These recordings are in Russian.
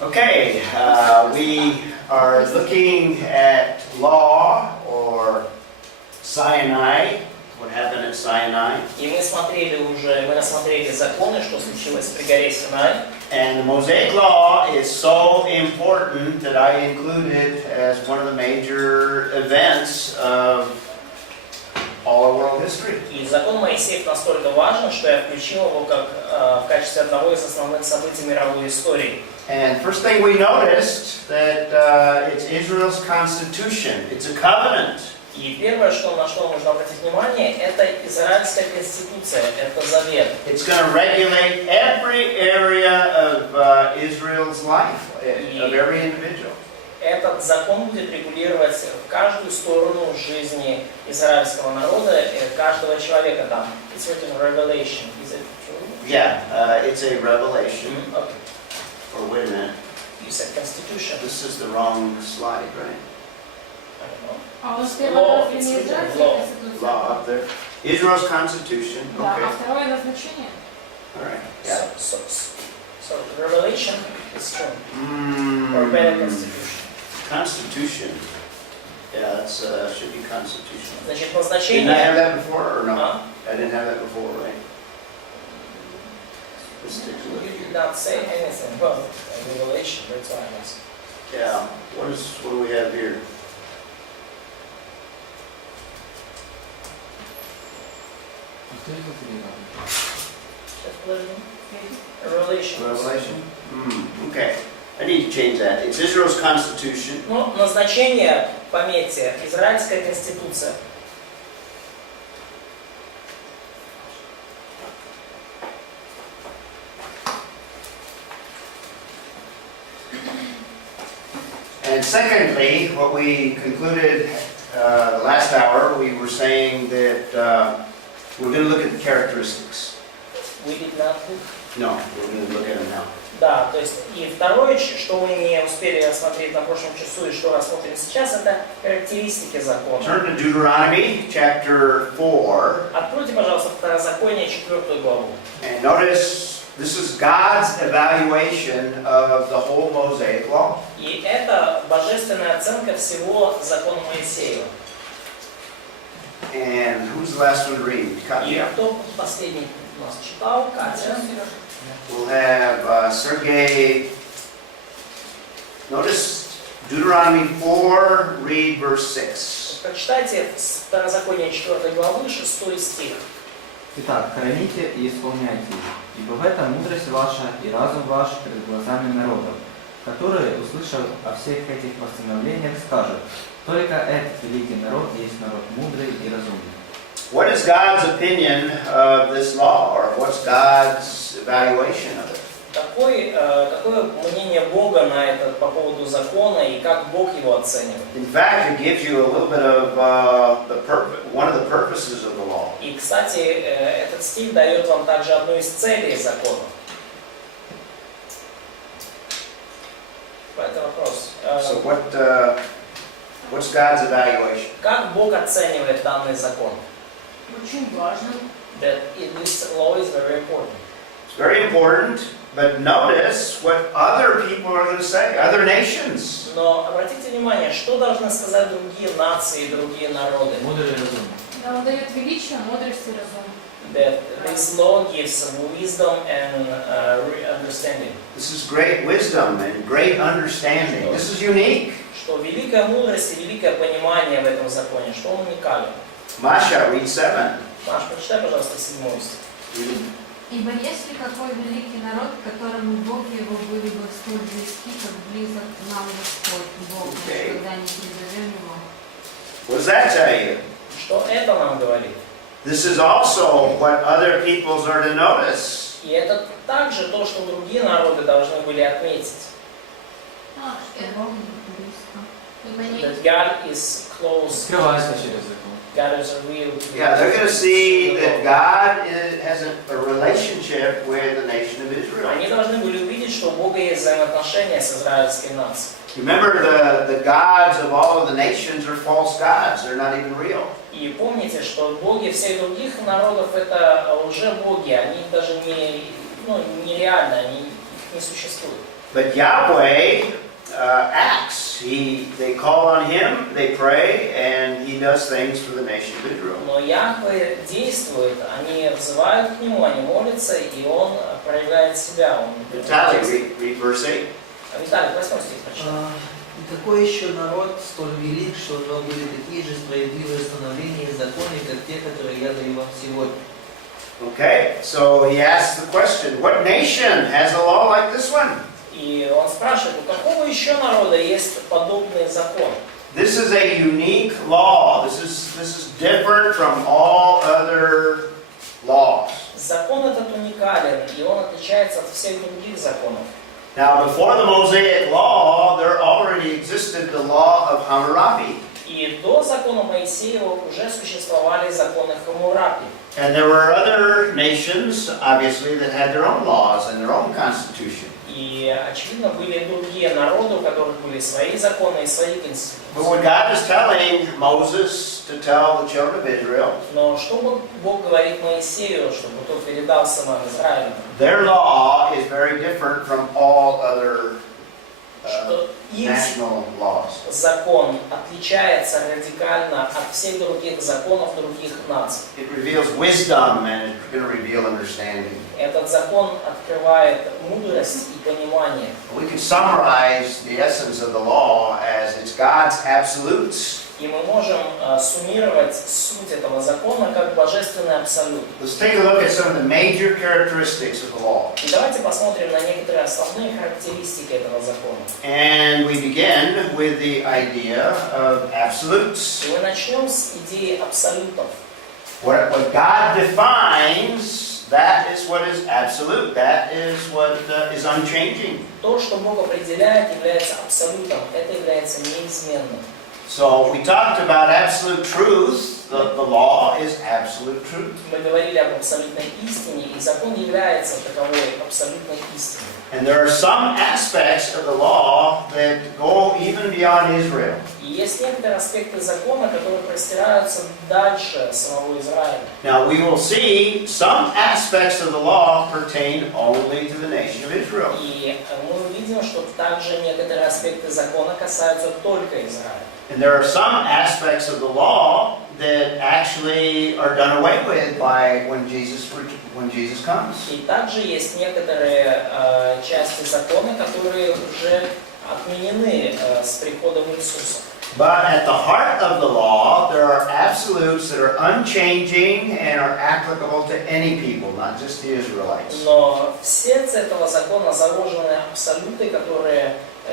Okay, we are looking at law or Sinai, what happened at Sinai. И мы рассмотрели законы, что случилось при горе Синай. And the Mosaic law is so important that I include it as one of the major events of all of world history. И закон Моисеев настолько важен, что я включил его как в качестве одного из основных событий мировой истории. And first thing we noticed that it's Israel's constitution. It's a covenant. И первое, на что нужно обратить внимание, это израильская конституция, это завет. It's going to regulate every area of Israel's life, of every individual. Этот закон будет регулировать каждую сторону жизни израильского народа, каждого человека там. It's written revelation. Is it true? Yeah, it's a revelation. Okay. Or wait a minute. You said constitution. This is the wrong slide, right? I don't know. А у нас перевод не израильская конституция. Law up there. Israel's constitution. Да, Okay. а второе назначение? All right. Yeah. So revelation is true. Or better constitution. Constitution. Yeah, that's should be constitution. Значит, Didn't I have назначение. that before or no? Huh? I didn't have that before, right? Let's take a You look did here. not say anything about revelation. That's why I asked. Yeah. What do we have here? Revelation. Revelation? Okay. I need to change that. It's Israel's constitution. Ну, назначение, пометьте, израильская конституция. And secondly, what we concluded the last hour, we were saying that we're going to look at the characteristics. We did not look. No, we're going to look at them now. Да, то есть и второе, что мы не успели рассмотреть на прошлом часу и что рассмотрим сейчас, это характеристики закона. Turn to Deuteronomy chapter 4. Откройте, пожалуйста, Второзаконие, 4 главу. And notice this is God's evaluation of the whole Mosaic law. И это божественная оценка всего закона Моисеева. And who's the last one to read? И Katya. кто последний у нас читал? Катя. We'll have Sergey. Notice Deuteronomy 4, read verse 6. Прочитайте Второзаконие 4 главы, 6 стих. Итак, храните и исполняйте их, ибо в этом мудрость ваша и разум ваш перед глазами народов, которые, услышав о всех этих постановлениях, скажут: только этот великий народ есть народ мудрый и разумный. What is God's opinion of this law, or what's God's evaluation of it? Какое мнение Бога на это по поводу закона и как Бог его оценивает? In fact, it gives you a little bit of one of the purposes of the law. И, кстати, этот стих дает вам также одну из целей закона. Это вопрос. So what's God's evaluation? Как Бог оценивает данный закон? Очень важно. That this law is very important. It's very important, but notice what other people are going to say, other nations. Но обратите внимание, что должны сказать другие нации и другие народы. Мудрый и разумный. Да, он дает величие, мудрость и разум. That this law gives wisdom and understanding. This is great wisdom and great understanding. This is unique. Что великая мудрость и великое понимание в этом законе, что он уникален. Masha, read 7. Маш, прочитай, пожалуйста, 7 стих. Ибо есть ли какой великий народ, которому Бог его были бы столь близки, как близок нам Господь, Бог, когда не призовем его? What does that tell you? Что это нам говорит? This is also what other peoples are to notice. И это также то, что другие народы должны были отметить. Что Бог близко. That God is close. Скрывается через закон. God is real. Yeah, they're going to see that God has a relationship with the nation of Israel. Они должны были увидеть, что у Бога есть взаимоотношения с израильской нацией. Remember, the gods of all of the nations are false gods. They're not even real. И помните, что боги всех других народов это лжебоги, они даже нереальны, они не существуют. But Yahweh acts. They call on Him, they pray, and He does things for the nation of Israel. Но Яхве действует, они взывают к Нему, они молятся, и Он проявляет себя. Vitaly, read verse 8. Виталий, 8 стих прочитай. И какой еще народ столь велик, что у него были такие же справедливые установления и законы, как те, которые я даю вам сегодня? Okay, so he asks the question, what nation has a law like this one? И он спрашивает, у какого еще народа есть подобный закон? This is a unique law. This is different from all other laws. Закон этот уникален, и он отличается от всех других законов. Now, before the Mosaic law, there already existed the law of Hammurabi. И до закона Моисеева уже существовали законы Хаммурапи. And there were other nations, obviously, that had their own laws and their own constitution. И, очевидно, были другие народы, у которых были свои законы и свои But конституции. what God is telling Moses to tell the children of Israel, Но что Бог говорит Моисею, чтобы тот передал сынам Израиля? their law is very different from all other Что их national laws. закон отличается радикально от всех других законов других наций. It reveals wisdom and it's going to reveal understanding. Этот закон открывает мудрость и понимание. We can summarize the essence of the law as it's God's absolutes. И мы можем суммировать суть этого закона как божественный абсолют. Let's take a look at some of the major characteristics of the law. И давайте посмотрим на некоторые основные характеристики этого закона. And we begin with the idea of absolutes. И мы начнем с идеи абсолютов. What God defines, that is what is absolute. That is what is unchanging. То, что Бог определяет, является абсолютом. Это является неизменным. So we talked about absolute truth. The law is absolute truth. Мы говорили об абсолютной истине, и закон является таковой абсолютной истиной. And there are some aspects of the law that go even beyond Israel. И есть некоторые аспекты закона, которые простираются дальше самого Израиля. Now we will see some aspects of the law pertain only to the nation of Israel. И мы увидим, что также некоторые аспекты закона касаются только Израиля. And there are some aspects of the law that actually are done away with by when Jesus comes. И также есть некоторые части закона, которые уже отменены с приходом Иисуса. But at the heart of the law, there are absolutes that are unchanging and are applicable to any people, not just the Israelites. Но в сердце этого закона заложены абсолюты, которые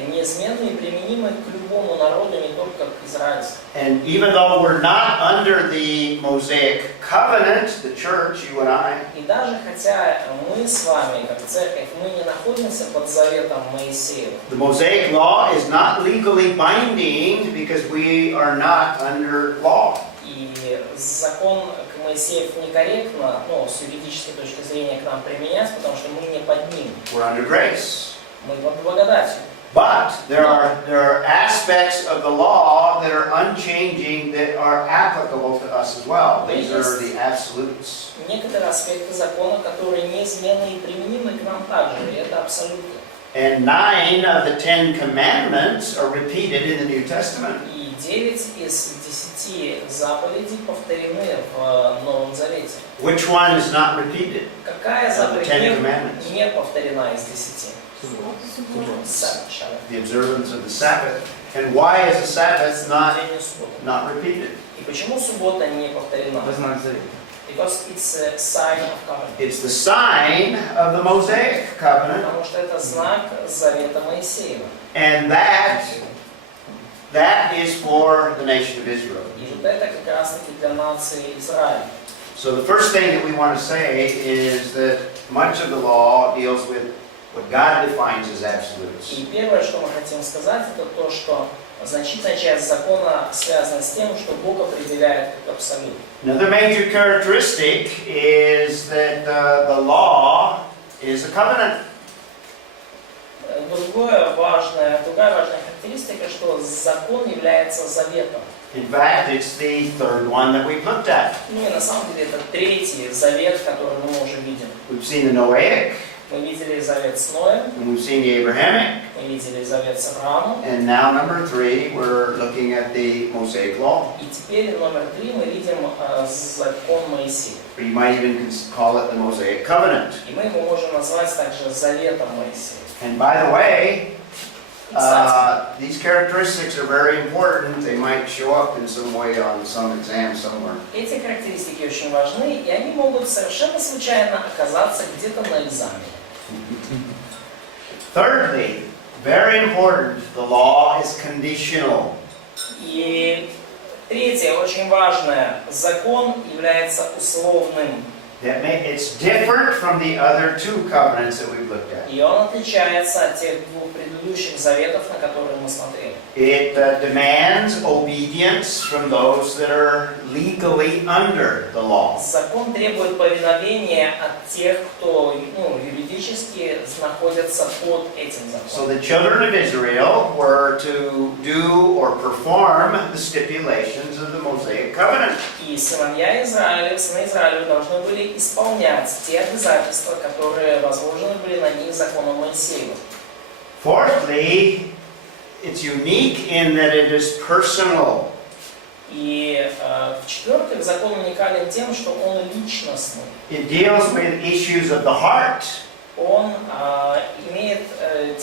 неизменны и применимы к любому народу, не только к израильцам. And even though we're not under the Mosaic covenant, the church, you and I, И даже хотя мы с вами, как церковь, мы не находимся под заветом Моисея, the Mosaic law is not legally binding because we are not under law. и закон к Моисею некорректно, с юридической точки зрения к нам применять, потому что мы не под ним, We're under grace. мы под благодатью. But there are aspects of the law that are unchanging that are applicable to us as well. These are the absolutes. Некоторые аспекты закона, которые неизменны и применимы к нам также, и это абсолюты. And 9 of the 10 commandments are repeated in the New Testament. И 9 из 10 заповедей повторены в Новом Завете. Which one is not repeated? Какая Of the заповедь 10 commandments. не повторена из 10? The observance of the Sabbath. And why is the Sabbath Соблюдение субботы. not repeated? И почему суббота не повторена? Это знак завета. Because it's a sign of covenant. It's the sign of the Mosaic covenant. Потому что это знак завета Моисеева. And that is for the nation of Israel. И вот это как раз таки для нации Израиля. So the first thing that we want to say is that much of the law deals with what God defines as absolutes. И первое, что мы хотим сказать, это то, что значительная часть закона связана с тем, что Бог определяет как абсолют. Another major characteristic is that the law is a covenant. Другая важная характеристика, что закон является заветом. In fact, it's the third one that we've looked at. И на самом деле это третий завет, который мы уже видим. We've seen the Noahic, Мы видели завет с Ноем, and we've seen the Abrahamic. мы видели завет с Авраамом, And now number 3, we're looking at the Mosaic Law. и теперь номер 3 мы видим закон Моисея. Or you might even call it the Mosaic Covenant. И мы его можем назвать также заветом Моисея. And by the way, И, кстати, these characteristics are very important. They might show up in some way on some exam somewhere. эти характеристики очень важны, и они могут совершенно случайно оказаться где-то на экзамене. Thirdly, very important, the law is conditional. И третье, очень важное, закон является условным. It's different from the other 2 covenants that we've looked at. И он отличается от тех двух предыдущих заветов, на которые мы смотрели. It demands obedience from those that are legally under the law. Закон требует повиновения от тех, кто юридически находится под этим So законом. the children of Israel were to do or perform the stipulations of the Mosaic covenant. И сыны Израиля должны были исполнять те обязательства, которые возложены были на них законом Моисеева. Fourthly, it's unique in that it is personal. И в-четвертых, закон уникален тем, что он личностный. It deals with issues of the heart. Он имеет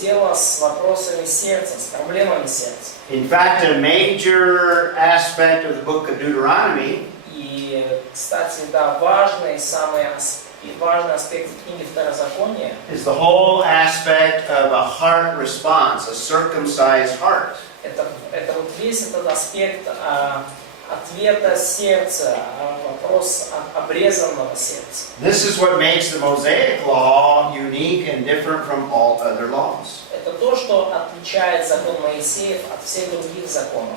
дело с вопросами сердца, с проблемами сердца. In fact, a major aspect of the book of Deuteronomy И, кстати, да, важный аспект книги Второзакония is the whole aspect of a heart response, a circumcised heart. это вот весь этот аспект ответа сердца, вопрос обрезанного сердца. This is what makes the Mosaic law unique and different from all other laws. Это то, что отличает закон Моисеев от всех других законов.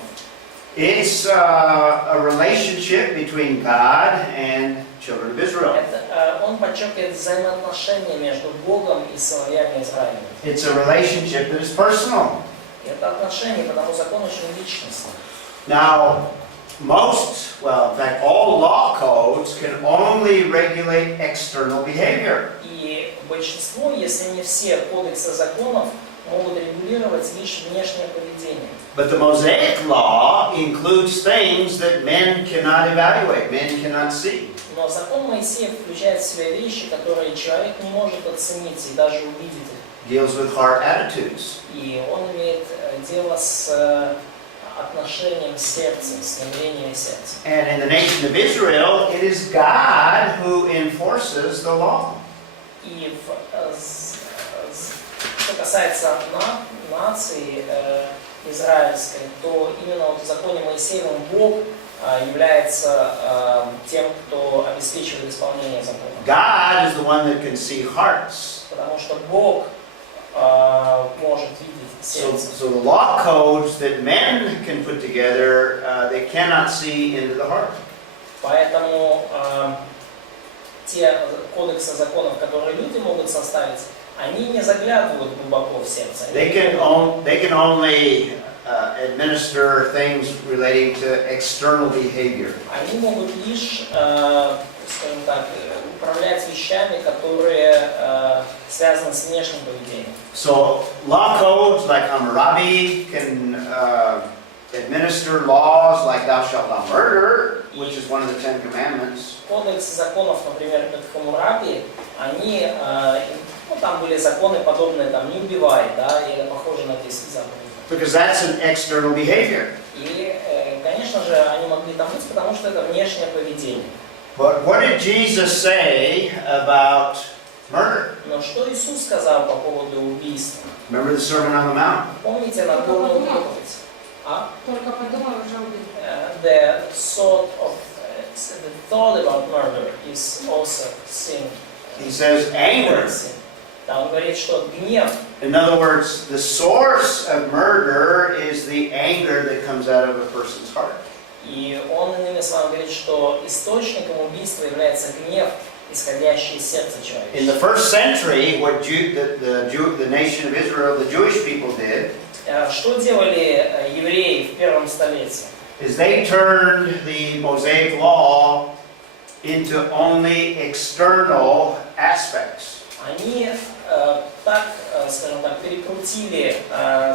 It's a relationship between God and children of Israel. Он подчеркивает взаимоотношения между Богом и сыновьями Израиля. It's a relationship that is personal. И это отношение, потому закон очень личностный. Now, in fact, all law codes can only regulate external behavior. И большинство, если не все кодексы законов, могут регулировать лишь внешнее поведение. But the Mosaic law includes things that men cannot evaluate, men cannot see. Но закон Моисея включает в себя вещи, которые человек не может оценить и даже увидеть их. Deals with heart attitudes. И он имеет дело с отношением сердца, с намерением сердца. And in the nation of Israel, it is God who enforces the law. И что касается нации израильской, то именно вот в законе Моисеевом Бог является тем, кто обеспечивает исполнение закона. God is the one that can see hearts. Потому что Бог может видеть сердце. So the law codes that men can put together, they cannot see into the heart. Поэтому те кодексы законов, которые люди могут составить, они не заглядывают глубоко в сердце. They can only administer things relating to external behavior. Они могут лишь, скажем так, управлять вещами, которые связаны с внешним поведением. So law codes like Hammurabi can administer laws like thou shalt not murder, which is one of the 10 Commandments. Кодекс законов, например, как в Хаммурапи, они, там были законы подобные, там, не убивай, да, или похожие на 10 заповедей. Because that's an external behavior. И, конечно же, они могли там быть, потому что это внешнее поведение. But what did Jesus say about murder? Но что Иисус сказал по поводу убийства? Remember the Sermon on the Mount? Помните Нагорную проповедь? Только подумай, уже убил. The thought about murder is also sin. He says anger. Да, он говорит, что гнев. In other words, the source of murder is the anger that comes out of a person's heart. И он, иными словами, говорит, что источником убийства является гнев, исходящий из сердца человека. In the first century, what the nation of Israel, the Jewish people did, что делали евреи в первом столетии? Is they turned the Mosaic law into only external aspects. они так, скажем так, перекрутили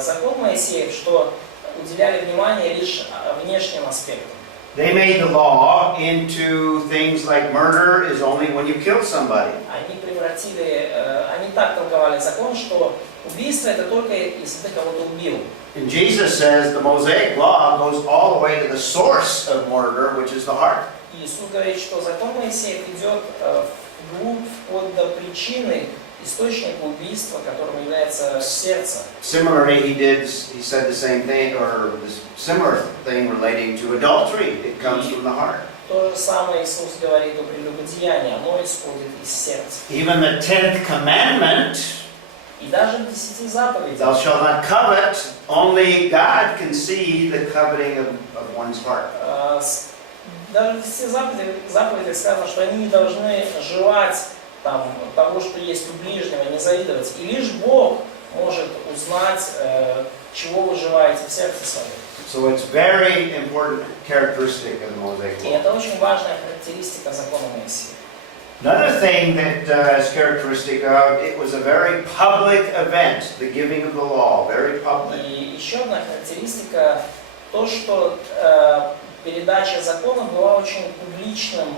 закон Моисеев, что уделяли внимание лишь внешним аспектам. They made the law into things like murder is only when you kill somebody. Они превратили, они так толковали закон, что убийство это только если ты кого-то убил. And Jesus says the Mosaic law goes all the way to the source of murder, which is the heart. Иисус говорит, что закон Моисеев идет вглубь, вплоть до причины, источника убийства, которым является сердце. Similarly, he said the same thing, or this similar thing relating to adultery. It comes from the heart. То же самое Иисус говорит о прелюбодеянии, оно исходит из сердца. Even the 10th commandment, И даже в 10 заповедях, thou shalt not covet, only God can see the coveting of one's heart. даже в 10 заповедях сказано, что они не должны желать того, что есть у ближнего, не завидовать. И лишь Бог может узнать, чего вы желаете в сердце своем. So it's very important characteristic of the Mosaic И law. это очень важная характеристика закона Моисея. Another thing that is characteristic of it was a very public event, the giving of the law, very public. И еще одна характеристика, то, что передача закона была очень публичным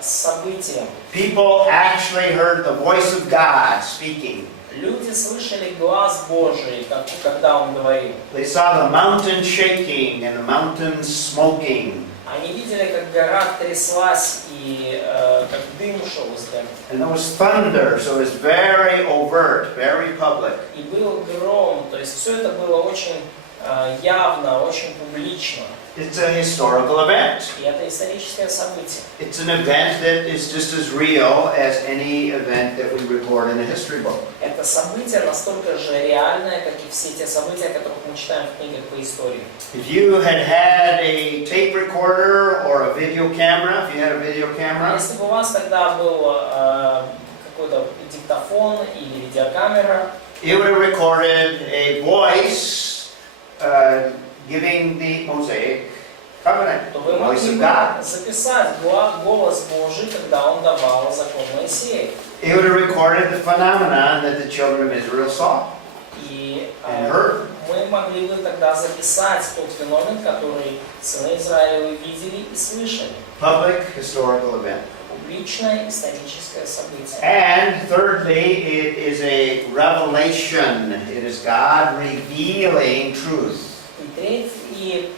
событием. People actually heard the voice of God speaking. Люди слышали глаз Божий, когда Он говорил. They saw the mountain shaking and the mountains smoking. Они видели, как гора тряслась и как дым шел из горы. And there was thunder, so it was very overt, very public. И был гром, то есть все это было очень явно, очень публично. It's a historical event. И это историческое событие. It's an event that is just as real as any event that we record in a history book. Это событие настолько же реальное, как и все те события, о которых мы читаем в книгах по истории. If you had a tape recorder or a video camera, if you had a video camera, Если бы у вас тогда был какой-то диктофон или видеокамера, it would have recorded a voice giving the Mosaic covenant, то the вы voice могли of бы God. записать голос Божий, когда Он давал закон Моисея. It would have recorded the phenomenon that the children of Israel saw И and heard. мы могли бы тогда записать тот феномен, который сыны Израилевы видели и слышали. Public historical event. Публичное историческое событие. And thirdly, it is a revelation. It is God revealing truth. И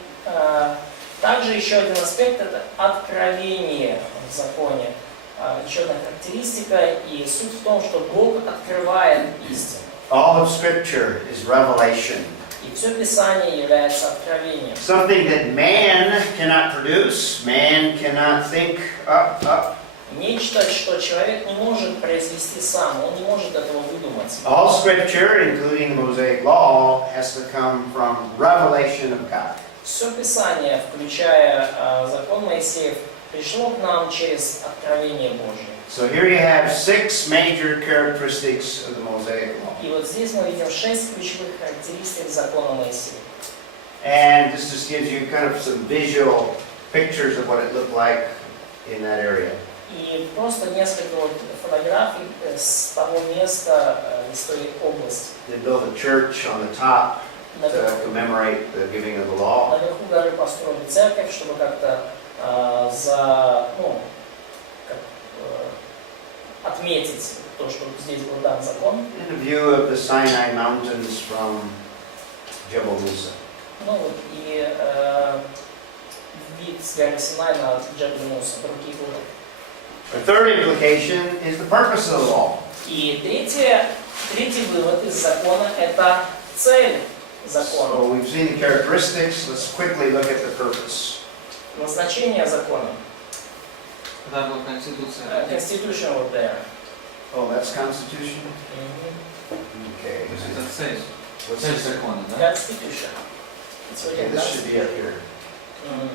также еще один аспект – это откровение в законе. Еще одна характеристика, и суть в том, что Бог открывает истину. All of Scripture is revelation. И все Писание является откровением. Something that man cannot produce, man cannot think up. Нечто, что человек не может произвести сам, он не может этого выдумать. All Scripture, including the Mosaic Law, has to come from revelation of God. Все Писание, включая закон Моисеев, пришло к нам через откровение Божие. So here you have 6 major characteristics of the Mosaic Law. И вот здесь мы видим 6 ключевых характеристик закона Моисея. And this just gives you kind of some visual pictures of what it looked like in that area. И просто несколько фотографий с того места из той области. They built a church on the top to commemorate the giving of the law. Наверху горы построили церковь, чтобы как-то отметить то, что здесь был дан закон. And a view of the Sinai Mountains from Jebel Musa. Ну вот и вид с горы Синай на Джебель Муса, другие горы. The third implication is the purpose of the law. И третий вывод из закона – это цель закона. So we've seen the characteristics. Let's quickly look at the purpose. Назначение закона. Когда была Конституция. Constitution вот there. Oh, that's Constitution? Мгм. Okay. Это цель. What's Цель this? закона, да? Constitution. It's Okay, written this should be up here. Мгм.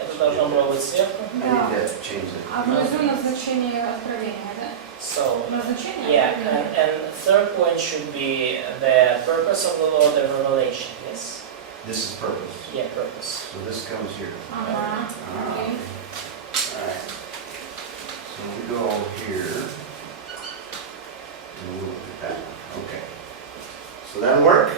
Это должно было быть сверху. I need to change it. А внизу назначение откровения, да? So, Назначение yeah, откровения. and third point should be the purpose of the law, the revelation. Yes? This is purpose. Yeah, purpose. So this comes here. Ага, окей. Alright. So we go here. So that'll work?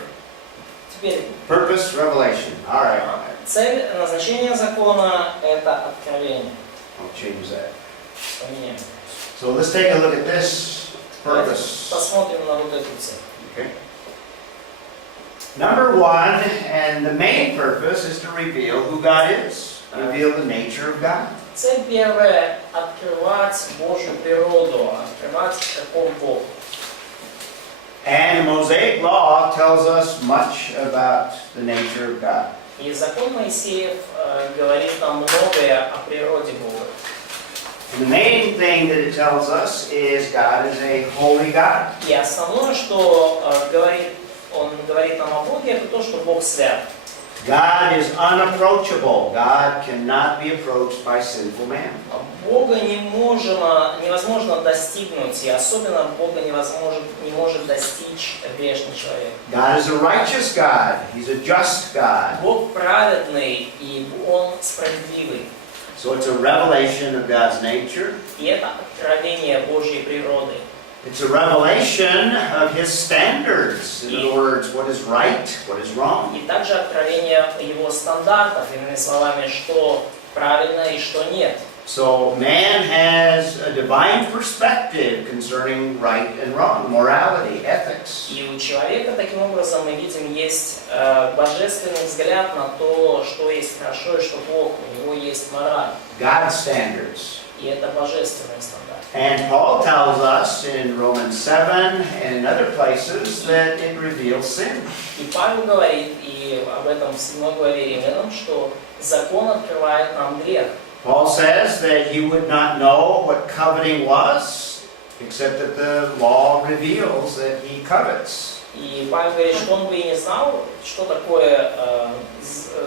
Теперь, Purpose, revelation. All right. цель, назначение закона – это откровение. I'll change that. Поменяем. So let's take a look at this purpose. Посмотрим на вот эту цель. Okay. Number one, and the main purpose is to reveal who God is. Reveal the nature of God. Цель первая – открывать Божью природу, открывать, каков Бог. And the Mosaic Law tells us much about the nature of God. И закон Моисеев говорит нам многое о природе Бога. And the main thing that it tells us is God is a holy God. И основное, что он говорит нам о Боге, это то, что Бог свят. God is unapproachable. God cannot be approached by sinful man. Бога невозможно достигнуть, и особенно Бога не может достичь грешный человек. God is a righteous God. He's a just God. Бог праведный, и Он справедливый. So it's a revelation of God's nature. И это откровение Божьей природы. It's a revelation of His standards. In other words, what is right, what is wrong. И также откровение Его стандартов, иными словами, что правильно и что нет. So man has a divine perspective concerning right and wrong, morality, ethics. И у человека, таким образом, мы видим, есть божественный взгляд на то, что есть хорошо и что плохо. У него есть мораль. God's standards. И это божественный стандарт. And Paul tells us in Romans 7 and in other places that it reveals sin. И Павел говорит, и об этом в 7 главе Римлянам, что закон открывает нам грех. Paul says that he would not know what coveting was, except that the law reveals that he covets. И Павел говорит, что он бы и не знал, что такое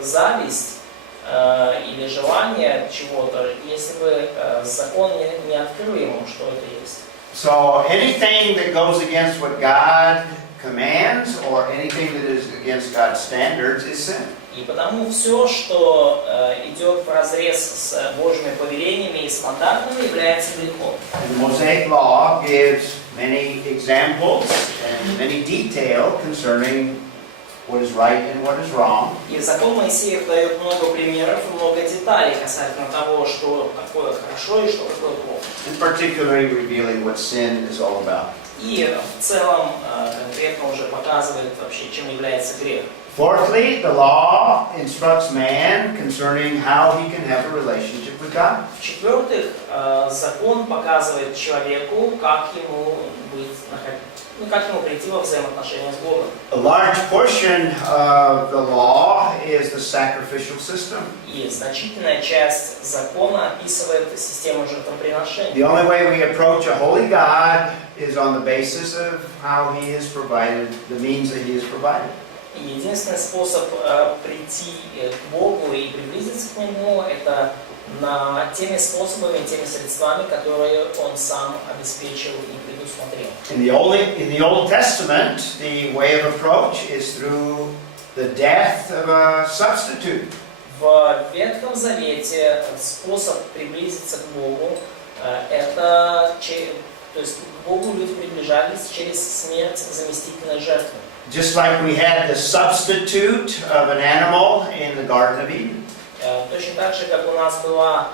зависть или желание чего-то, если бы закон не открыл ему, что это есть. So anything that goes against what God commands or anything that is against God's standards is sin. И потому все, что идет вразрез с Божьими повелениями и стандартами, является грехом. And the Mosaic Law gives many examples and many detail concerning what is right and what is wrong. И закон Моисеев дает много примеров и много деталей касательно того, что такое хорошо и что такое плохо. In particular, revealing what sin is all about. И в целом конкретно уже показывает вообще, чем является грех. Fourthly, the law instructs man concerning how he can have a relationship with God. В-четвертых, закон показывает человеку, как ему прийти во взаимоотношения с Богом. A large portion of the law is the sacrificial system. И значительная часть закона описывает систему жертвоприношений. The only way we approach a holy God is on the basis of how He has provided, the means that He has provided. И единственный способ прийти к Богу и приблизиться к Нему, это теми способами, теми средствами, которые Он сам обеспечил и предусмотрел. In the Old Testament, the way of approach is through the death of a substitute. В Ветхом Завете способ приблизиться к Богу, то есть к Богу люди приближались через смерть заместительной жертвы. Just like we had the substitute of an animal in the Garden of Eden. Точно так же, как у нас была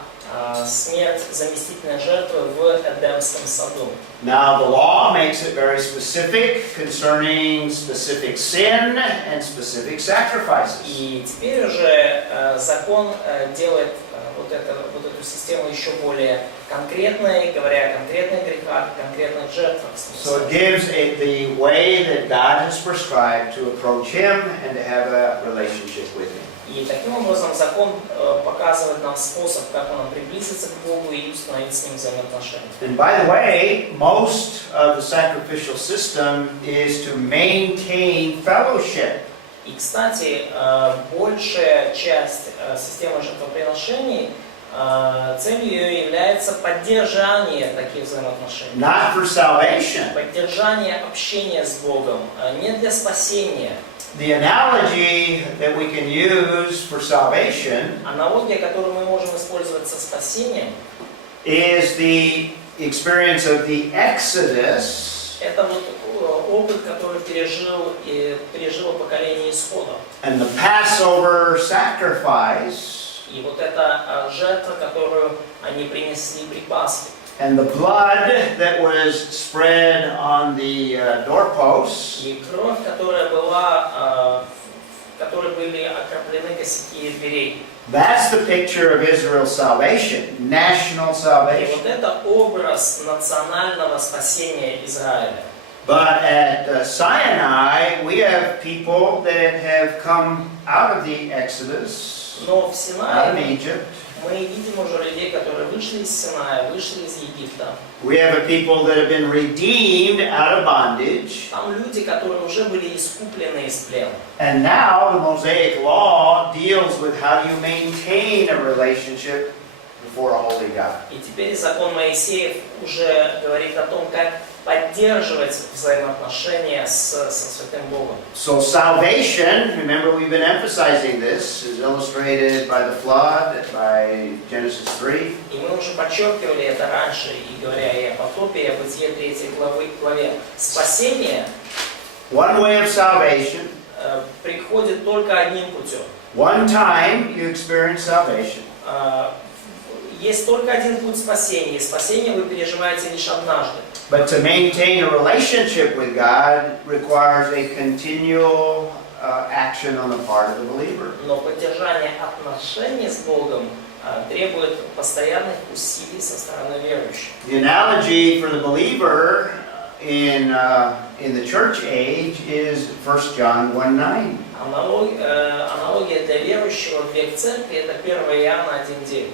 смерть заместительной жертвы в Эдемском саду. Now the law makes it very specific concerning specific sin and specific sacrifices. И теперь уже закон делает вот эту систему еще более конкретной, говоря о конкретных грехах, конкретных жертвах. So it gives the way that God has prescribed to approach Him and to have a relationship with Him. И таким образом закон показывает нам способ, как нам приблизиться к Богу и установить с Ним взаимоотношения. And by the way, most of the sacrificial system is to maintain fellowship. И, кстати, большая часть системы жертвоприношений, целью ее является поддержание таких взаимоотношений. Not for salvation. Поддержание общения с Богом, не для спасения. The analogy that we can use for salvation Аналогия, которую мы можем использовать со спасением, is the experience of the Exodus это вот опыт, который пережило поколение исхода. And the Passover sacrifice И вот эта жертва, которую они принесли при Пасхе. and the blood that was spread on the doorposts И кровь, которой были окроплены косяки дверей. that's the picture of Israel's salvation, national И salvation. вот это образ национального спасения Израиля. But at Sinai, we have people that have come out of the Exodus, Но в out of Синае Egypt. мы видим уже людей, которые вышли из Синая, вышли из Египта. We have a people that have been redeemed out of bondage. Там люди, которые уже были искуплены из плена. And now the Mosaic Law deals with how you maintain a relationship before a holy God. И теперь закон Моисеев уже говорит о том, как поддерживать взаимоотношения со Святым Богом. So salvation, remember we've been emphasizing this, is illustrated by the flood, by Genesis 3. И мы уже подчеркивали это раньше, и говоря и о потопе, и о Бытие 3 главе. Спасение One way of salvation, приходит только одним путем. one time you experience salvation. Есть только один путь спасения, и спасение вы переживаете лишь однажды. But to maintain a relationship with God requires a continual action on the part of the believer. Но поддержание отношений с Богом требует постоянных усилий со стороны верующих. The analogy for the believer in the church age is 1 John 1:9. Аналогия для верующего в век церкви это 1 Иоанна 1:9.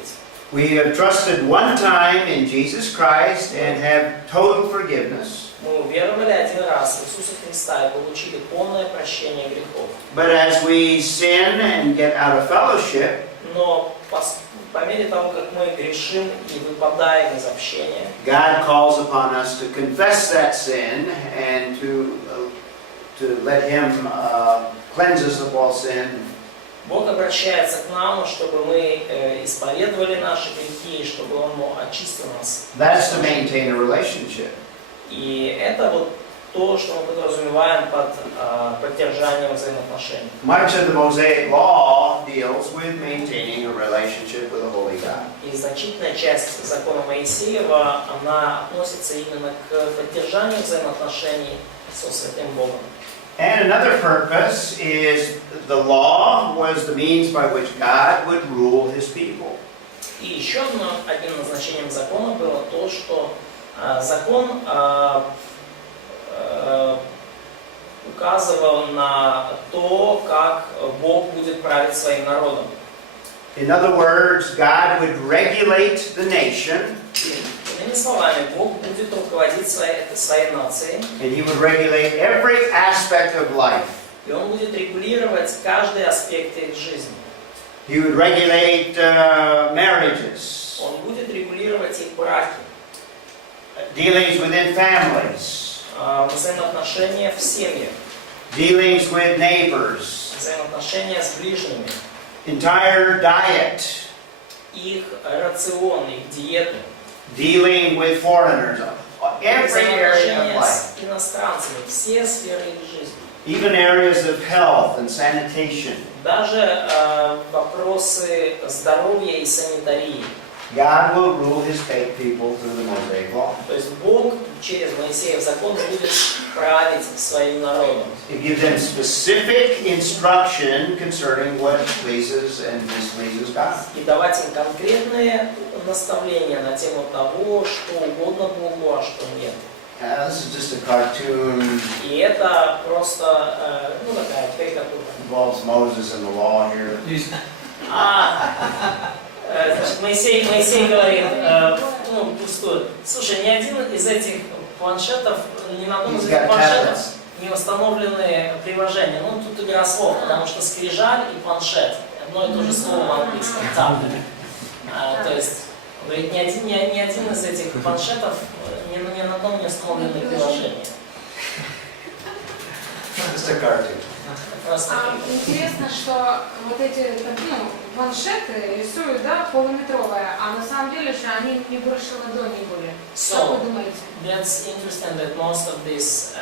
We have trusted one time in Jesus Christ and have total forgiveness. Мы уверовали один раз в Иисуса Христа и получили полное прощение грехов. But as we sin and get out of fellowship, Но по мере того, как мы грешим и выпадаем из общения, God calls upon us to confess that sin and to let Him cleanse us of all sin. Бог обращается к нам, чтобы мы исповедовали наши грехи, чтобы Он очистил нас. That's to maintain a relationship. И это вот то, что мы подразумеваем под поддержанием взаимоотношений. Much of the Mosaic Law deals with maintaining a relationship with a holy God. И значительная часть закона Моисеева, она относится именно к поддержанию взаимоотношений со Святым Богом. And another purpose is the law was the means by which God would rule His people. И еще одним назначением закона было то, что закон указывал на то, как Бог будет править своим народом. In other words, God would regulate the nation. Иными словами, Бог будет руководить своей нацией. And He would regulate every aspect of life. И Он будет регулировать каждый аспект их жизни. He would regulate marriages, Он будет регулировать их браки, dealings within families, взаимоотношения в семьях, dealings with neighbors, взаимоотношения с ближними, entire diet, их рацион, их диету, dealing with foreigners, every area of взаимоотношения life, с иностранцами, все сферы их жизни. even areas of health and sanitation. Даже вопросы здоровья и санитарии. God will rule His people through the Mosaic Law. То есть Бог через Моисеев закон будет править своим народом. It gives them specific instruction concerning what pleases and displeases God. И давать им конкретные наставления на тему того, что угодно Богу, а что нет. This is just a cartoon. И это просто, такая карикатура. Involves Moses and the law here. Значит, Моисей говорит, пустую. Слушай, ни один из этих планшетов, ни на одном из этих планшетов не установлены приложения. Тут игра слов, потому что скрижаль и планшет одно и то же слово в английском. То есть, говорит, ни один из этих планшетов ни на одном не установлены приложения. Just a cartoon. У нас такие. Интересно, что вот эти планшеты рисуют, да, полуметровые, а на самом деле же они не больше ладони были. Как вы думаете? That's interesting that most of these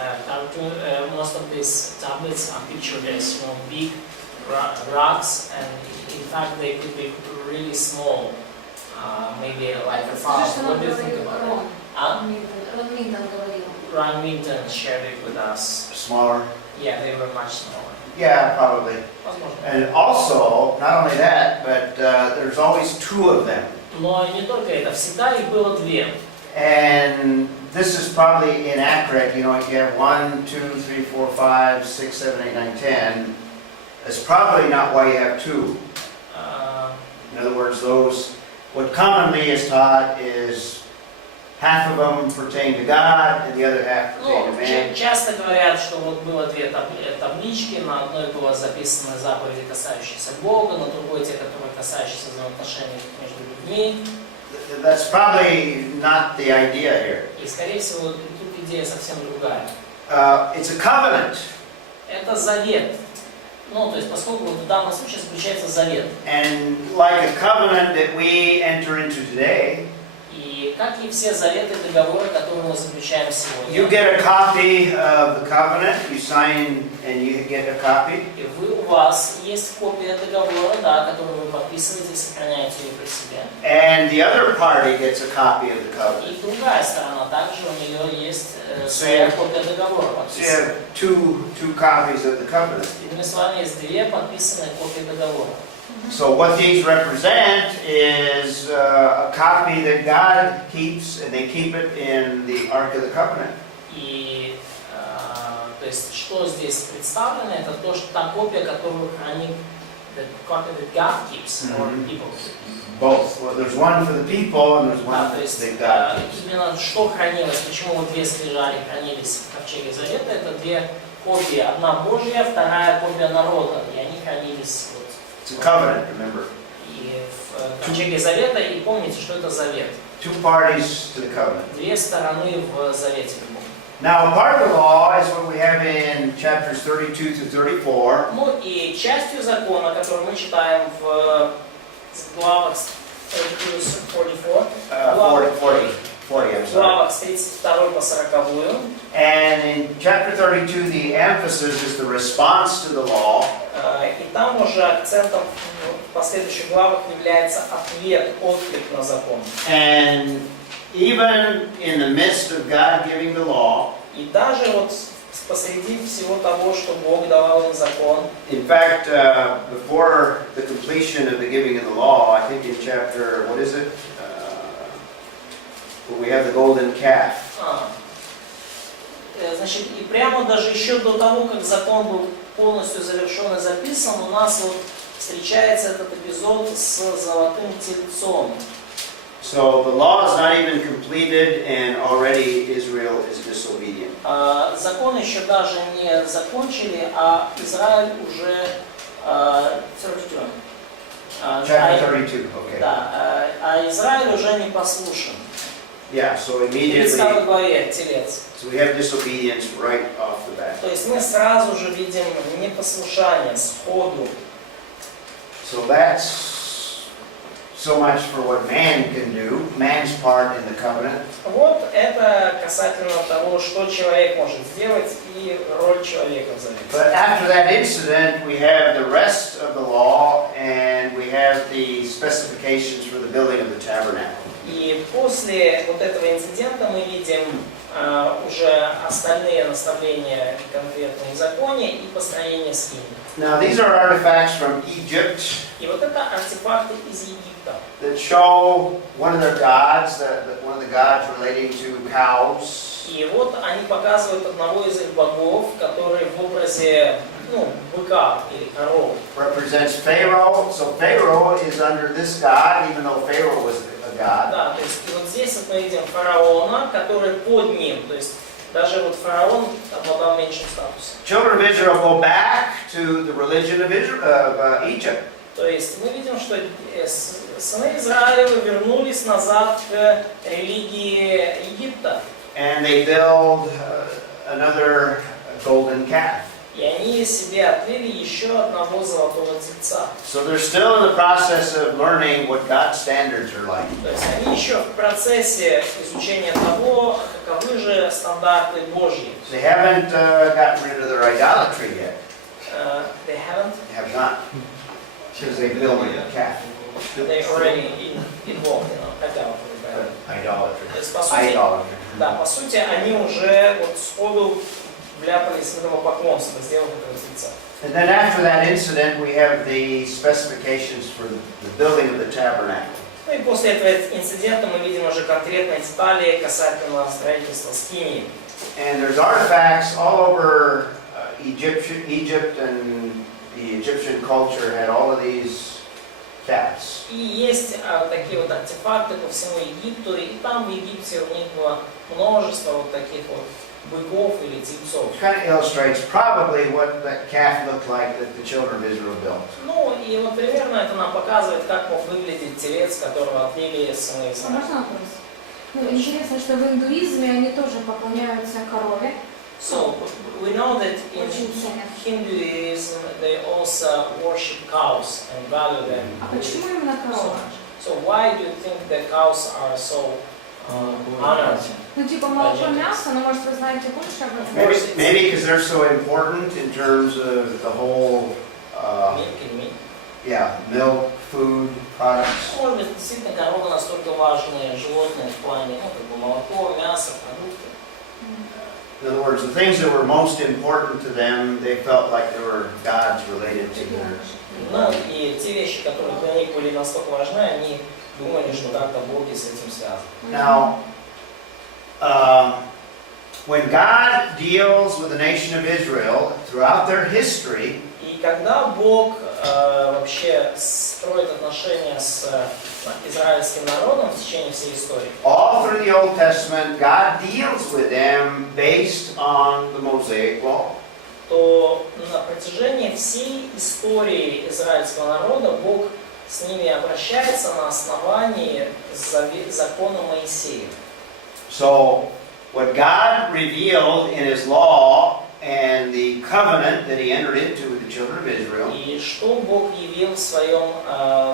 tablets are pictured as big rocks, and in fact they could be really small, maybe like a Скажи, file. что What нам do you think говорил about Рон. it? Рон Минтон говорил. Ryan Minton shared it with us. Smaller. Yeah, they were much smaller. Yeah, probably. Возможно. And also, not only that, but there's always two of them. Но не только это, всегда их было две. And this is probably inaccurate. You know, if you have 1, 2, 3, 4, 5, 6, 7, 8, 9, 10, that's probably not why you have two. In other words, what commonly is taught is half of them pertain to God and the other half pertain to man. Часто говорят, что вот было две таблички, на одной было записаны заповеди, касающиеся Бога, на другой те, которые касающиеся взаимоотношений между людьми. That's probably not the idea here. И, скорее всего, тут идея совсем другая. It's a covenant. Это завет. Ну, то есть, поскольку в данном случае заключается завет. And like a covenant that we enter into today, И как и все заветы и договоры, которые мы заключаем сегодня. you get a copy of the covenant, you sign and you get a copy. И у вас есть копия договора, да, которую вы подписываете и сохраняете ее при себе. And the other party gets a copy of the covenant. И другая сторона также, у нее есть своя копия договора So you подписанная. have two copies of the covenant. Иными словами, есть две подписанные копии договора. So what these represent is a copy that God keeps, and they keep it in the Ark of the Covenant. И то есть, что здесь представлено, это то, что та копия, которую хранит, the copy that God keeps, or people keep. Both. Well, there's one for the people, and there's Да, one то есть, that God keeps. именно что хранилось, почему вот две скрижали хранились в ковчеге Завета, это две копии, одна Божья, вторая копия народа, и они хранились вот. It's a covenant, remember. И в ковчеге Завета, и помните, что это завет. Two parties to the covenant. Две стороны в завете. Now, a part of the law is what we have in chapters 32 through 34. Ну и частью закона, который мы читаем в главах 40, I'm sorry. главах с 32 по 40. And in chapter 32, the emphasis is the response to the law. И там уже акцентом в последующих главах является ответ, отклик на закон. And even in the midst of God giving the law, И даже вот посреди всего того, что Бог давал им закон, in fact, before the completion of the giving of the law, I think in chapter, what is it? Where we have the golden calf. Значит, и прямо даже еще до того, как закон был полностью завершен и записан, у нас вот встречается этот эпизод с золотым тельцом. So the law is not even completed, and already Israel is disobedient. Закон еще даже не закончили, а Израиль уже 32. Chapter 32, okay. Да, а Израиль уже не послушен. Yeah, so В 32 immediately, главе телец. so we have disobedience right off the bat. То есть мы сразу же видим непослушание сходу. So that's so much for what man can do, man's part in the covenant. Вот это касательно того, что человек может сделать и роль человека в завете. But after that incident, we have the rest of the law, and we have the specifications for the building of the tabernacle. И после вот этого инцидента мы видим уже остальные наставления конкретные в законе и построение скинии. Now these are artifacts from Egypt И вот это артефакты из Египта, that show one of their gods, one of the gods relating to cows. и вот они показывают одного из их богов, который в образе быка или коровы. Represents Pharaoh. So Pharaoh is under this god, even though Pharaoh was a god. Да, то есть и вот здесь вот мы видим фараона, который под ним, то есть даже вот фараон обладал меньшим статусом. Children of Israel go back to the religion of Egypt. То есть мы видим, что сыны Израилева вернулись назад к религии Египта. And they build another golden calf. И они себе отвели еще одного золотого тельца. So they're still in the process of learning what God's standards are like. То есть они еще в процессе изучения того, каковы же стандарты Божьи. They haven't gotten rid of their idolatry yet. They haven't. They have not. Because they built a calf. They already involved in idolatry. Idolatry. То есть по сути, Idolatry. да, по сути они уже вот сходу вляпались в этого поклонства, сделав этого тельца. And then after that incident, we have the specifications for the building of the tabernacle. Ну и после этого инцидента мы видим уже конкретные детали касательно строительства скинии. And there's artifacts all over Egypt, and the Egyptian culture had all of these calves. И есть такие вот артефакты по всему Египту, и там в Египте у них было множество вот таких вот быков или тельцов. Which kind of illustrates probably what that calf looked like that the children of Israel built. Ну и вот примерно это нам показывает, как мог выглядеть телец, которого отвели сыны Израиля. Можно вопрос? Ну, интересно, что в индуизме они тоже поклоняются корове. So we know that in Hinduism they also worship cows and value them. А почему именно So корова? much. So why do you think that cows are so honored? Ну, типа молоко, мясо, но может вы знаете больше об этом? Maybe because they're so important in terms of the whole, Milk and meat. yeah, milk, food, products. Может быть, действительно коровы настолько важные животные в плане, ну, как бы молоко, мясо, продукты. In other words, the things that were most important to them, they felt like they were gods related to their. Ну, и те вещи, которые для них были настолько важны, они думали, что как-то боги с этим связаны. Now, when God deals with the nation of Israel throughout their history, И когда Бог вообще строит отношения с израильским народом в течение всей истории, all through the Old Testament, God deals with them based on the Mosaic Law. то на протяжении всей истории израильского народа Бог с ними обращается на основании закона Моисея. So, what God revealed in His law and the covenant that He entered into with the children of Israel И что Бог явил в своем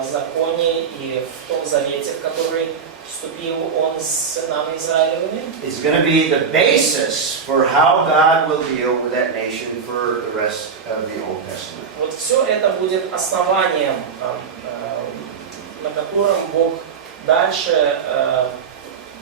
законе и в том завете, в который вступил Он с сынами Израилевыми, is going to be the basis for how God will deal with that nation for the rest of the Old Testament. вот все это будет основанием, на котором Бог дальше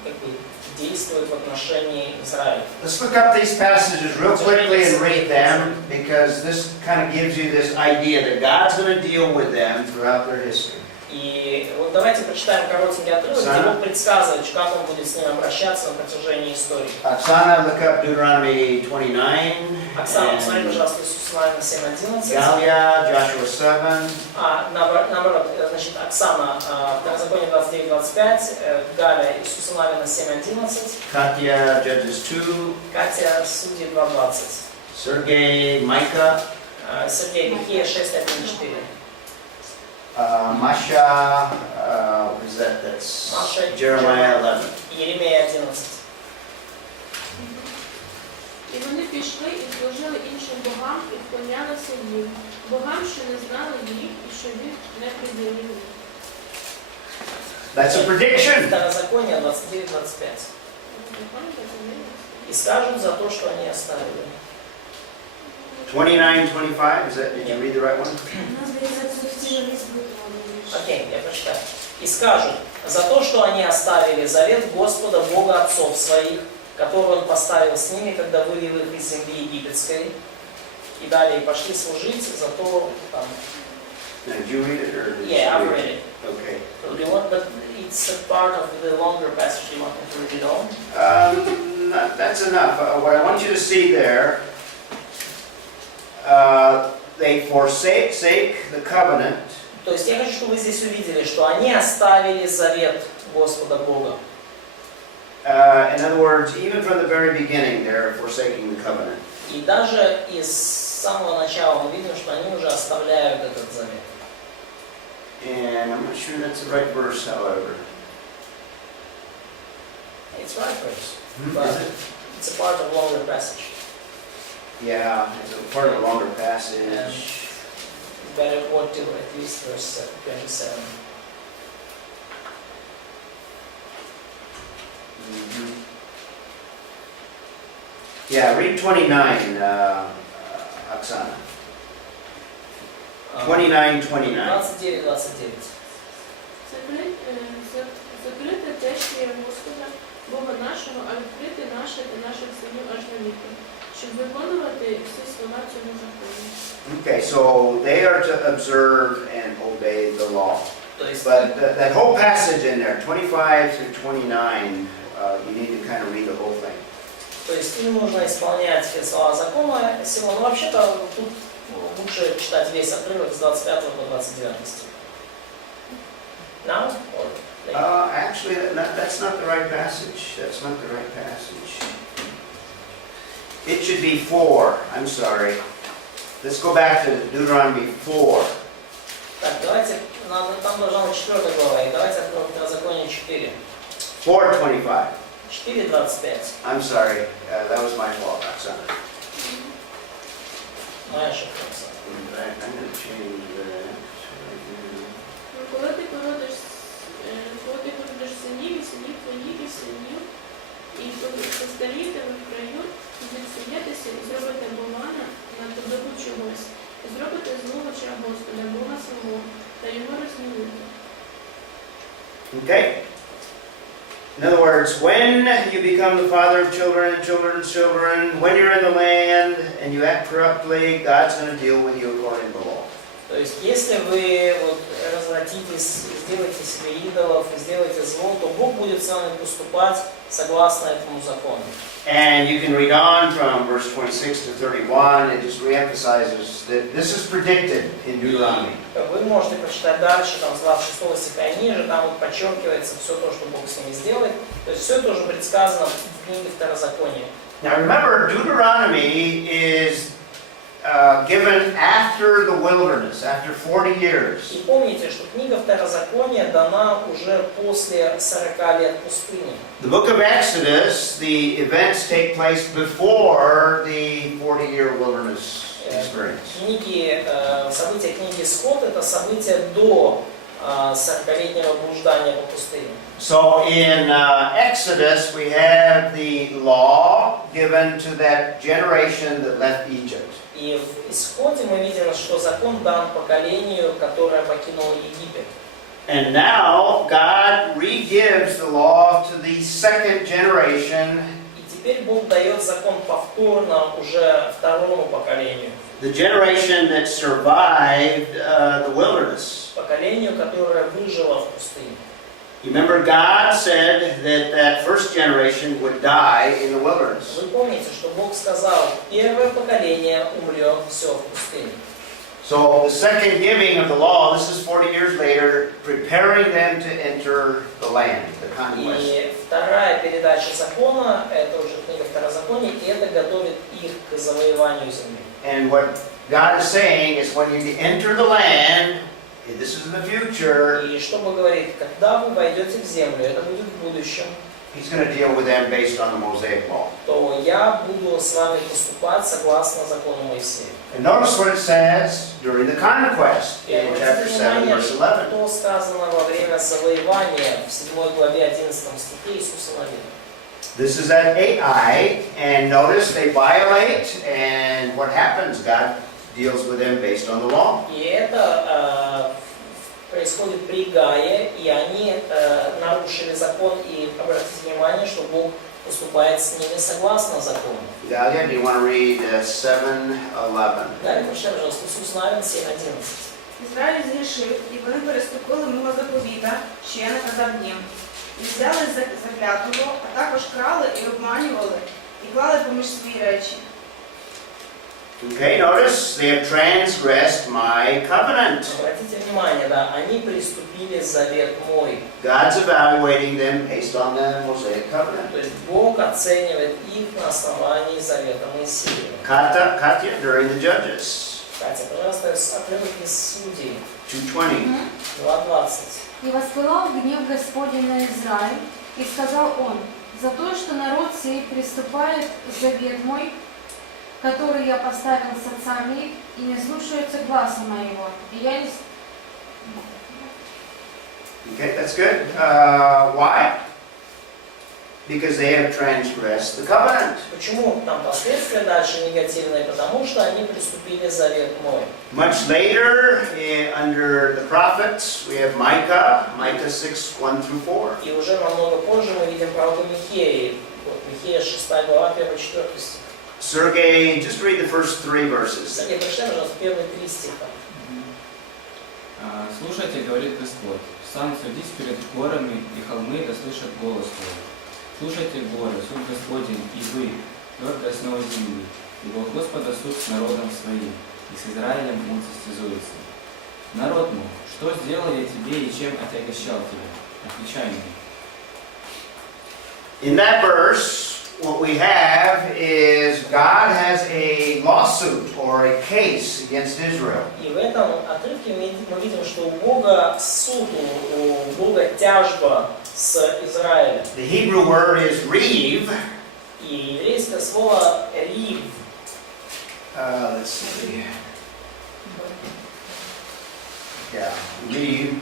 как бы действует в отношении Израиля. Let's look up these passages real quickly and read them, because this kind of gives you this idea that God's going to deal with them throughout their history. И вот давайте прочитаем коротенький отрывок, где Бог предсказывает, как Он будет с ними обращаться на протяжении истории. Oksana, look up Deuteronomy 29. Оксана, посмотри, and пожалуйста, Иисус Навина 7:11. Galia, Joshua 7. Наоборот, значит, Оксана, Второзаконие 29:25, Галя, Иисуса Навина 7:11, Katya, Judges 2. Катя, Судьи 2:20, Sergei, Micah. Сергей, Михея 6:1-4. Masha, what is that? That's Masha, Jeremiah 11. Єремія 11. І вони пішли і служили іншим богам і вклонялися їм, богам, що не знали їх і що їх не приділили їх. That's a prediction. Второзаконие 29:25. И скажут за то, что они оставили. 29:25. Is that? Did you read the right one? Окей, я прочитаю. И скажут за то, что они оставили завет Господа Бога отцов своих, который Он поставил с ними, когда вывел их из земли египетской, и далее пошли служить за то, там... Now, did you read it or did Yeah, you I've read it. Okay. So do you want, but it's a part of the longer passage. You want me to read it all? That's enough. What I want you to see there, they forsake the covenant. То есть я хочу, чтобы вы здесь увидели, что они оставили завет Господа Бога. In other words, even from the very beginning, they're forsaking the covenant. И даже из самого начала мы видим, что они уже оставляют этот завет. And I'm not sure that's the right verse, however. It's right verse, Is but it? it's a part of longer passage. Yeah, it's a part of a longer passage. And better quote till at least verse 27. Mhm. Yeah, read 29, Oksana. 29, 29. 29. Закрите течія Господа, Бога нашого, а відкрити наше та наших синів аж на віки, щоб виконувати всі слова цього закону. Okay, so they are to observe and obey the law. То есть, But that whole passage in there, 25 through 29, you need to kind of read the whole thing. то есть им нужно исполнять все слова закона сего. Но вообще-то тут лучше читать весь отрывок с 25 по 29 стих. Now? Or later? Actually, that's not the right passage. That's not the right passage. It should be 4. I'm sorry. Let's go back to Deuteronomy 4. Так, давайте, там должна быть 4 глава, и давайте откроем Второзаконие 4. 4:25. 4:25. I'm sorry. That was my fault. Oksana. Моя ошибка. In fact, I'm going to change that. Ну, коли ти породиш синів, і синів твоїх, і синів, і постарієте в краю, відсуєтеся і зробите бована на подобу чогось, і зробите зловича Господа, Бога свого, та його розгнівите. Okay? In other words, when you become the father of children and children's children, when you're in the land and you act corruptly, God's going to deal with you according to the law. То есть, если вы вот развратитесь, сделаете себе идолов, сделаете зло, то Бог будет с вами поступать согласно этому закону. And you can read on from verse 26 to 31. It just reemphasizes that this is predicted in Deuteronomy. Вы можете прочитать дальше, там, с 26 стиха и ниже, там вот подчеркивается все то, что Бог с ними сделает. То есть, все это уже предсказано в книге Второзакония. Now remember, Deuteronomy is given after the wilderness, after 40 years. И помните, что книга Второзакония дана уже после 40 лет пустыни. The book of Exodus, the events take place before the 40-year wilderness experience. События книги Исход — это события до 40-летнего блуждания по пустыне. So in Exodus, we have the law given to that generation that left Egypt. И в Исходе мы видим, что закон дан поколению, которое покинуло Египет. And now God re-gives the law to the second generation, И теперь Бог дает закон повторно уже второму поколению. the generation that survived the wilderness. Поколению, которое выжило в пустыне. Remember, God said that that first generation would die in the wilderness. Вы помните, что Бог сказал, первое поколение умрет все в пустыне. So the second giving of the law, this is 40 years later, preparing them to enter the land, the conquest. И вторая передача закона, это уже книга Второзакония, и это готовит их к завоеванию земли. And what God is saying is when you enter the land, this is in the future, И что Бог говорит, когда вы войдете в землю, это будет в будущем, He's going to deal with them based on the Mosaic law. то я буду с вами поступать согласно закону Моисея. And notice what it says during the conquest И in chapter обратите 7, внимание, verse 11. что сказано во время завоевания в 7 главе 11 стихе Иисуса Навина. This is at Ai, and notice they violate, and what happens? God deals with them based on the law. И это происходит при Гае, и они нарушили закон, и обратите внимание, что Бог поступает с ними согласно закону. Dalia, do you want to read 7:11? Далее, прочитай, пожалуйста, Иисус Навин 7:11. Ізраїль згрішив, і вони переступили мимо заповіта, що я наказав їм. І взяли заклятого, а також крали і обманювали, і клали поміж свої речі. Okay, notice they have transgressed my covenant. Обратите внимание, да, они приступили завет мой. God's evaluating them based on the Mosaic covenant. То есть Бог оценивает их на основании завета Моисея. Katya, during the Judges, Катя, пожалуйста, отрывок из Судей, 2:20. 2:20. «И воспылал гнев Господень на Израиль, и сказал он, за то, что народ сей приступает завет мой, который я поставил с отцами, и не слушаются гласа моего. И я не... Okay, that's good. Why? Because they have transgressed the covenant. Почему там последствия дальше негативные? Потому что они приступили завет мой. Much later, under the prophets, we have Micah 6, 1 through 4. И уже намного позже мы видим пророка Михея. Вот, Михея 6 глава, 1-4 стих. Sergey, just read the first 3 verses. Сергей, прочитай, пожалуйста, первые 3 стиха. Слушайте, говорит Господь, сам судись перед горами, и холмы да слышат голос твой. Слушайте горы, суд Господень, и вы, твердая основа земли, ибо у Господа суд с народом своим, и с Израилем он состязуется. Народ мой, что сделал я тебе и чем отягощал тебя? Отвечай мне. In that verse, what we have is God has a lawsuit or a case against Israel. И в этом отрывке мы видим, что у Бога суд, у Бога тяжба с Израилем. The Hebrew word is reeve. И еврейское слово «рив». Let's see. Yeah, reeve.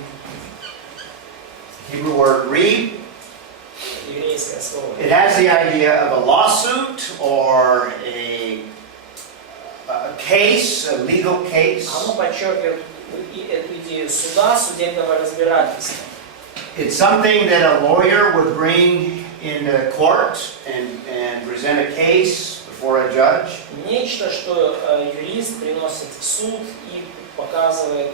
Hebrew word reeve. Еврейское слово. It has the idea of a lawsuit or a case, a legal case. Оно подчеркивает эту идею суда, судебного разбирательства. It's something that a lawyer would bring in the court and present a case before a judge. Нечто, что юрист приносит в суд и показывает,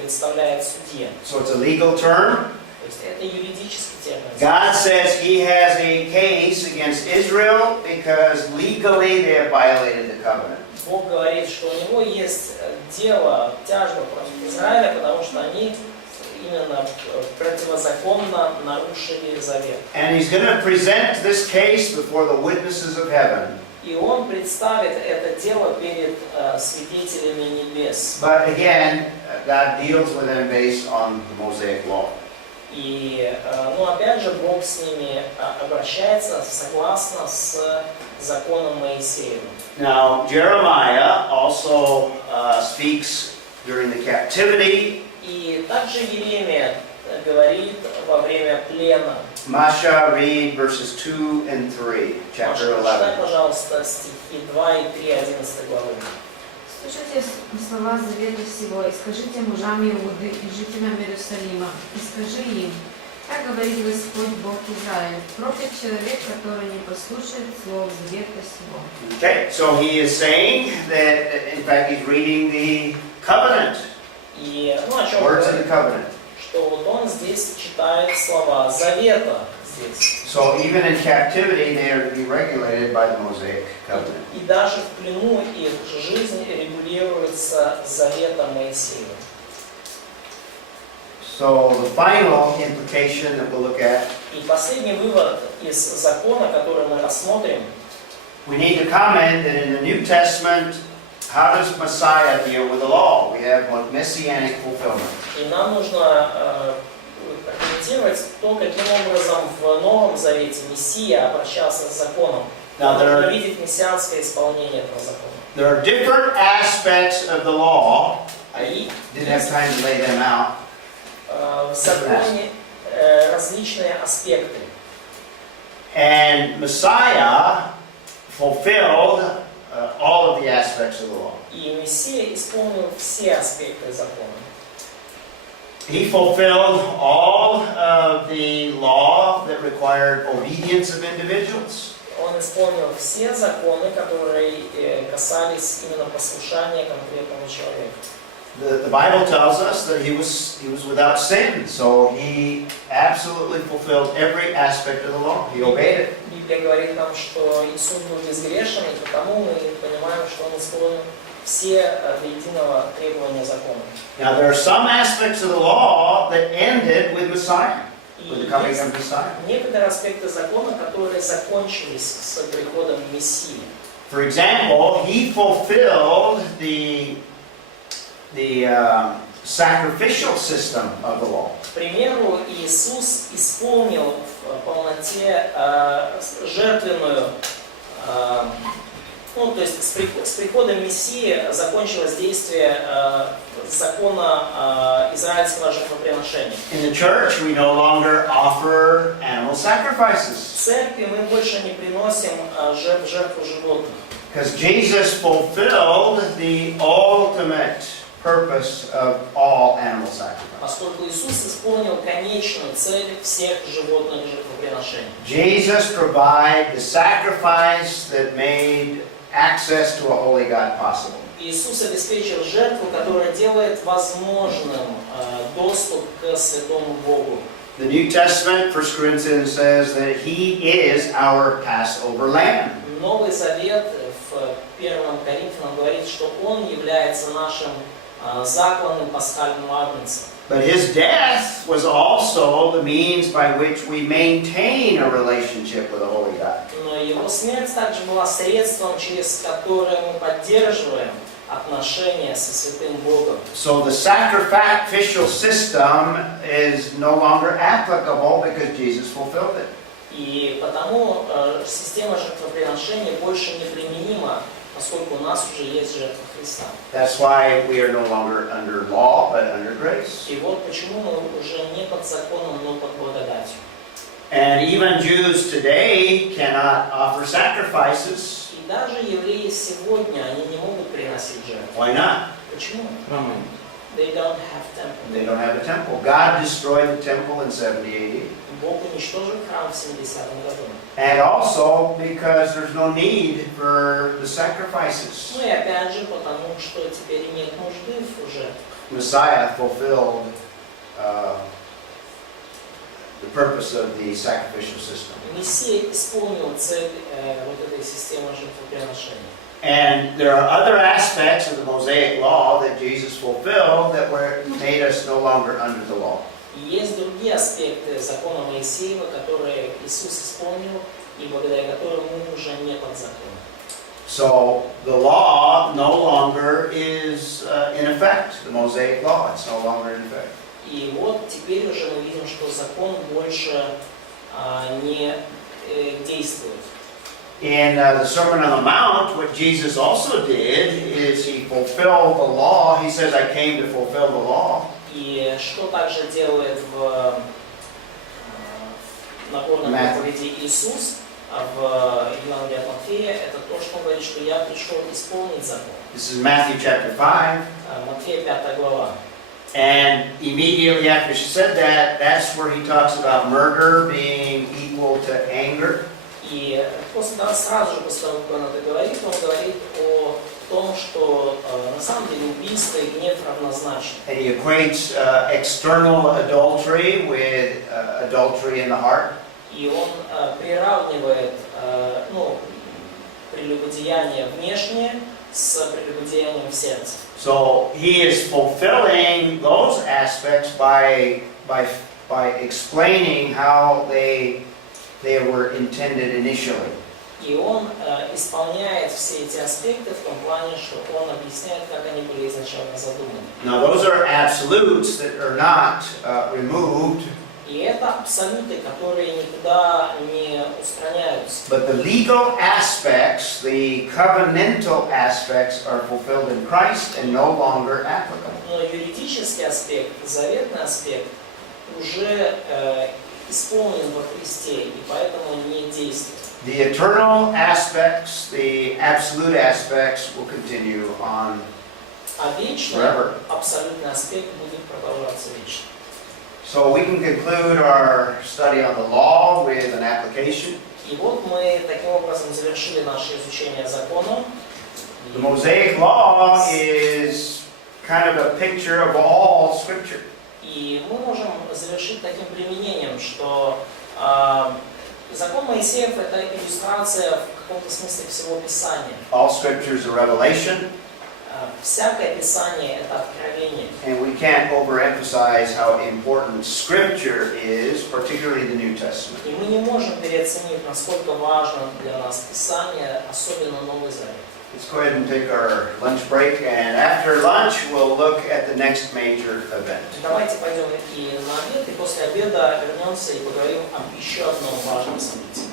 представляет судье. So it's a legal term. То есть это юридический термин. God says he has a case against Israel because legally they have violated the covenant. Бог говорит, что у него есть дело, тяжба против Израиля, потому что они именно противозаконно нарушили завет. And he's going to present this case before the witnesses of heaven. И он представит это дело перед свидетелями небес. But again, God deals with them based on the Mosaic law. И, опять же, Бог с ними обращается согласно с законом Моисеевым. Now, Jeremiah also speaks during the captivity. И также Иеремия говорит во время плена. Masha, read verses 2 and 3, chapter Маша, прочитай, 11. пожалуйста, стихи 2 и 3, 11 главы. Слушайте слова завета всего, и скажите мужам Иуды и жителям Иерусалима, и скажи им, так говорит Господь Бог Израиль, проклят человек, который не послушает слов завета всего. Okay, so he is saying that, in fact, he's reading the covenant, И, о чем words of the говорит? covenant. Что вот он здесь читает слова завета здесь. So even in captivity, they are to be regulated by the Mosaic covenant. И даже в плену их жизнь регулируется заветом Моисеева. So the final implication that we'll look at, И последний вывод из закона, который мы рассмотрим, we need to comment that in the New Testament, how does Messiah deal with the law? We have messianic fulfillment. и нам нужно прокомментировать то, каким образом в Новом Завете Мессия обращался с законом. Нам нужно видеть мессианское исполнение этого закона. There are different aspects of the law. I И didn't have time to lay them out. в законе различные аспекты. And Messiah fulfilled all of the aspects of the law. И Мессия исполнил все аспекты закона. He fulfilled all of the law that required obedience of individuals. Он исполнил все законы, которые касались именно послушания конкретного человека. The Bible tells us that he was without sin, so he absolutely fulfilled every aspect of the law. He obeyed it. Библия говорит нам, что Иисус был безгрешен, и потому мы понимаем, что Он исполнил все до единого требования закона. Now there are some aspects of the law that ended with Messiah, И with the coming есть of Messiah. некоторые аспекты закона, которые закончились с приходом Мессии. For example, he fulfilled the sacrificial system of the law. К примеру, Иисус исполнил в полноте жертвенную Ну, то есть с приходом Мессии закончилось действие закона израильского жертвоприношения. In the church, we no longer offer animal В sacrifices церкви мы больше не приносим жертву животных. because Jesus fulfilled the ultimate purpose of all animal sacrifice. Поскольку Иисус исполнил конечную цель всех животных жертвоприношений. Jesus provided the sacrifice that made access to a holy God possible. Иисус обеспечил жертву, которая делает возможным доступ к святому Богу. The New Testament, 1 Corinthians, says that He is our Passover lamb. Новый Завет в 1 Коринфянам говорит, что Он является нашим закланным пасхальным агнцем. But His death was also the means by which we maintain a relationship with a holy God. Но Его смерть также была средством, через которое мы поддерживаем отношения со святым Богом. So the sacrificial system is no longer applicable because Jesus fulfilled it. И потому система жертвоприношений больше не применима, поскольку у нас уже есть жертва Христа. That's why we are no longer under law, but under grace. И вот почему мы уже не под законом, но под благодатью. And even Jews today cannot offer sacrifices. И даже евреи сегодня, они не могут приносить жертву. Why not? Почему? Роман. They don't have temple. They don't have a temple. God destroyed the temple in 70 AD. Бог уничтожил храм в 70-м году. And also because there's no need for the sacrifices. Ну и опять же, потому что теперь нет нужды в жертвах. Messiah fulfilled the purpose of the sacrificial system. Мессия исполнил цель вот этой системы жертвоприношения. And there are other aspects of the Mosaic law that Jesus fulfilled that made us no longer under the law. И есть другие аспекты закона Моисеева, которые Иисус исполнил, и благодаря которым мы уже не под законом. So the law no longer is in effect. The Mosaic law, it's no longer in effect. И вот теперь уже мы видим, что закон больше не действует. In the Sermon on the Mount, what Jesus also did is He fulfilled the law. He says, I came to fulfill the law. И что также делает в Нагорной проповеди Иисус в Евангелии от Матфея, это то, что Он говорит, что я пришел исполнить закон. This is Matthew chapter 5. Матфея 5 глава. And immediately after she said that, that's where He talks about murder being equal to anger. И сразу же после того, как Он это говорит, Он говорит о том, что на самом деле убийство и гнев равнозначны. And He equates external adultery with adultery in the heart. И Он приравнивает прелюбодеяние внешнее с прелюбодеянием в сердце. So He is fulfilling those aspects by explaining how they were intended initially. И Он исполняет все эти аспекты в том плане, что Он объясняет, как они были изначально задуманы. Now those are absolutes that are not removed. И это абсолюты, которые никуда не устраняются. But the legal aspects, the covenantal aspects are fulfilled in Christ and no longer applicable. Но юридический аспект, заветный аспект уже исполнен во Христе, и поэтому не действует. The eternal aspects, the absolute aspects will continue on А вечный, forever. абсолютный аспект будет продолжаться вечно. So we can conclude our study on the law with an application. И вот мы таким образом завершили наше изучение закона. The Mosaic law is kind of a picture of all Scripture. И мы можем завершить таким применением, что закон Моисеев — это иллюстрация в каком-то смысле всего Писания. All Scriptures are revelation, Всякое Писание — это откровение. and we can't overemphasize how important Scripture is, particularly the New Testament. И мы не можем переоценить, насколько важно для нас Писание, особенно Новый Завет. Let's go ahead and take our lunch break, and after lunch we'll look at the next major event. Давайте пойдем и на обед, и после обеда вернемся и поговорим об еще одном важном событии.